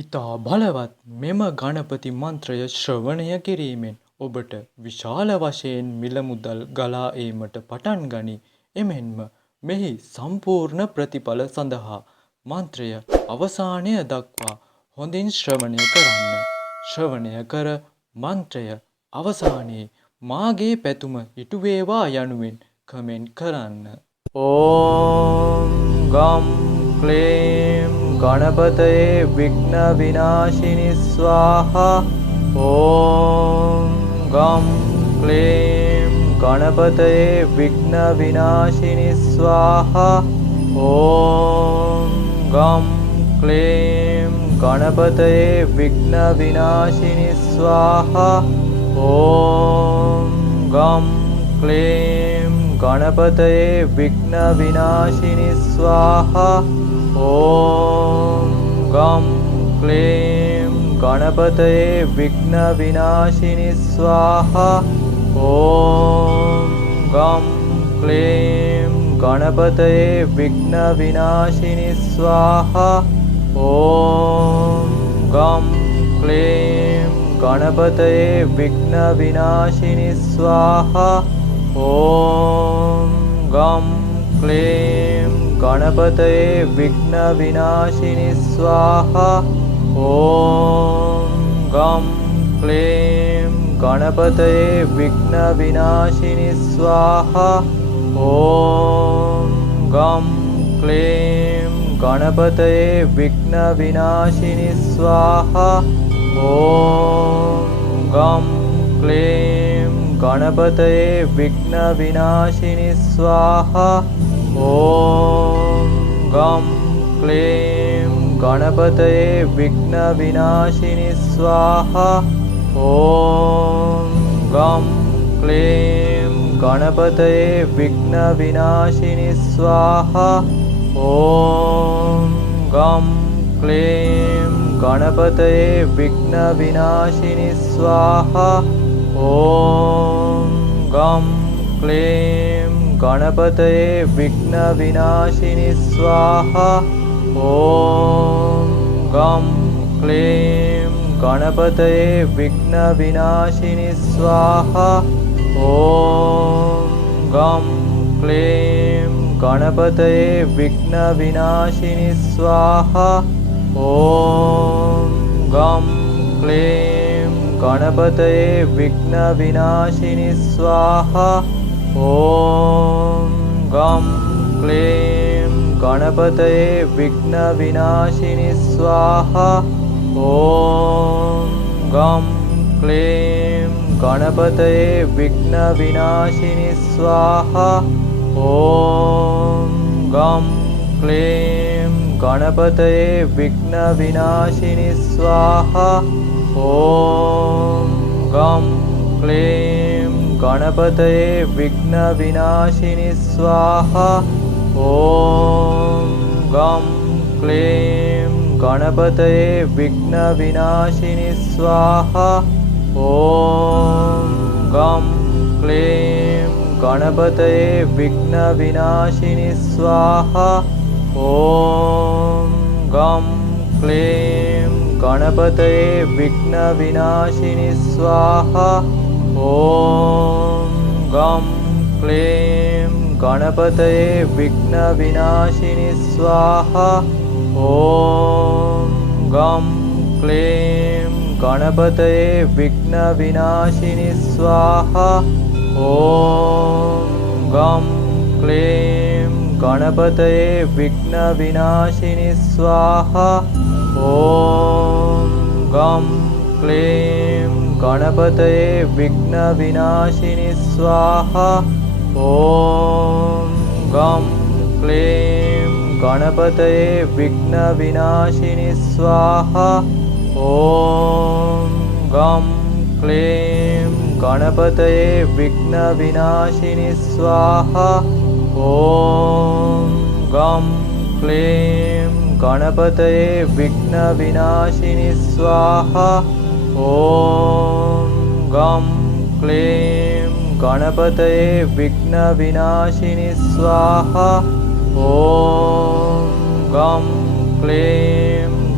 ඉතා බලවත් මෙම ගණපති මන්ත්‍රය ශ්‍රවණය කිරීමෙන් ඔබට විශාල වශයෙන් මිල මුදල් ගලා ඒමට පටන් ගනී. එමෙන්ම මෙහි සම්පූර්ණ ප්‍රතිඵල සඳහා මන්ත්‍රය අවසානය දක්වා හොඳින් ශ්‍රවණය කරන්න. ශ්‍රවණය කර මන්ත්‍රය අවසානයේ මාගේ පැතුම ඉටු වේවා යනුවෙන් කමෙන්ට් කරන්න. ඕම් ගම් ක්ලේම් गणपतये विघ्न विनाशिनी स्वाहा। ओम गं क्लीं गणपतये विघ्न विनाशिनी स्वाहा। ओम गं क्लीं गणपतये विघ्न विनाशिनी स्वाहा। ओम गं क्लीं गणपतये विघ्न विनाशिनी स्वाहा। ओम गं क्लीं गणपतये विघ्न विनाशिनी स्वाहा। ओम गं क्लीं गणपतये विघ्न विनाशिनी स्वाहा। ओम गं क्लीं गणपतये विघ्न विनाशिनी स्वाहा। ओम गं क्लीं गणपतये विघ्न विनाशिनी स्वाहा। ओम गं क्लीं गणपतये विघ्न विनाशिनी स्वाहा। ओम गं क्लीं गणपतये विघ्न विनाशिनी स्वाहा। ओम गं क्लीं गणपतये विघ्न विनाशिनी स्वाहा। ओम गं क्लीं गणपतये विघ्न विनाशिनी स्वाहा। ओम गं क्लीं गणपतये विघ्न विनाशिनी स्वाहा। ओम गं क्लीं गणपतये विघ्न विनाशिनी स्वाहा। ओम गं क्लीं गणपतये विघ्न विनाशिनी स्वाहा। ओम गं क्लीं गणपतये विघ्न विनाशिनी स्वाहा। ओम गं क्लीं गणपतये विघ्न विनाशिनी स्वाहा। ओम गं क्लीं गणपतये विघ्न विनाशिनी स्वाहा। ओम गं क्लीं गणपतये विघ्न विनाशिनी स्वाहा। ओम गं क्लीं गणपतये विघ्न विनाशिनी स्वाहा। ओम गं क्लीं गणपतये विघ्न विनाशिनी स्वाहा। ओम गं क्लीं गणपतये विघ्न विनाशिनी स्वाहा। ओम गं क्लीं गणपतये विघ्न विनाशिनी स्वाहा। ओम गं क्लीं गणपतये विघ्न विनाशिनी स्वाहा। ओम गं क्लीं गणपतये विघ्न विनाशिनी स्वाहा। ओम गं क्लीं गणपतये विघ्न विनाशिनी स्वाहा। ओम गं क्लीं गणपतये विघ्न विनाशिनी स्वाहा। ओम गं क्लीं गणपतये विघ्न विनाशिनी स्वाहा। ओम गं क्लीं गणपतये विघ्न विनाशिनी स्वाहा। ओम गं क्लीं गणपतये विघ्न विनाशिनी स्वाहा। ओम गं क्लीं गणपतये विघ्न विनाशिनी स्वाहा। ओम गं क्लीं गणपतये विघ्न विनाशिनी स्वाहा। ओम गं क्लीं गणपतये विघ्न विनाशिनी स्वाहा। ओम गं क्लीं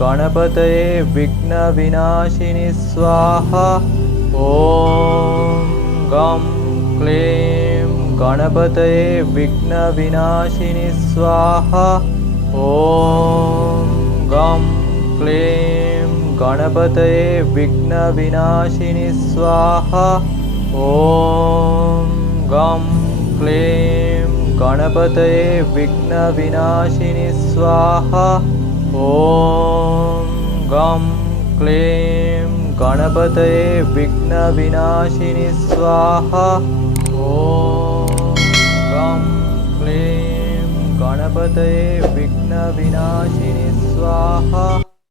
गणपतये विघ्नविनाशिनि स्वाहा। ॐ गं क्लीं गणपतये विघ्नविनाशिनि स्वाहा। ॐ गं क्लीं गणपतये विघ्नविनाशिनि स्वाहा। ॐ गं क्लीं गणपतये विघ्नविनाशिनि स्वाहा। ॐ गं क्लीं गणपतये विघ्नविनाशिनि स्वाहा। ॐ गं क्लीं गणपतये विघ्नविनाशिनि स्वाहा।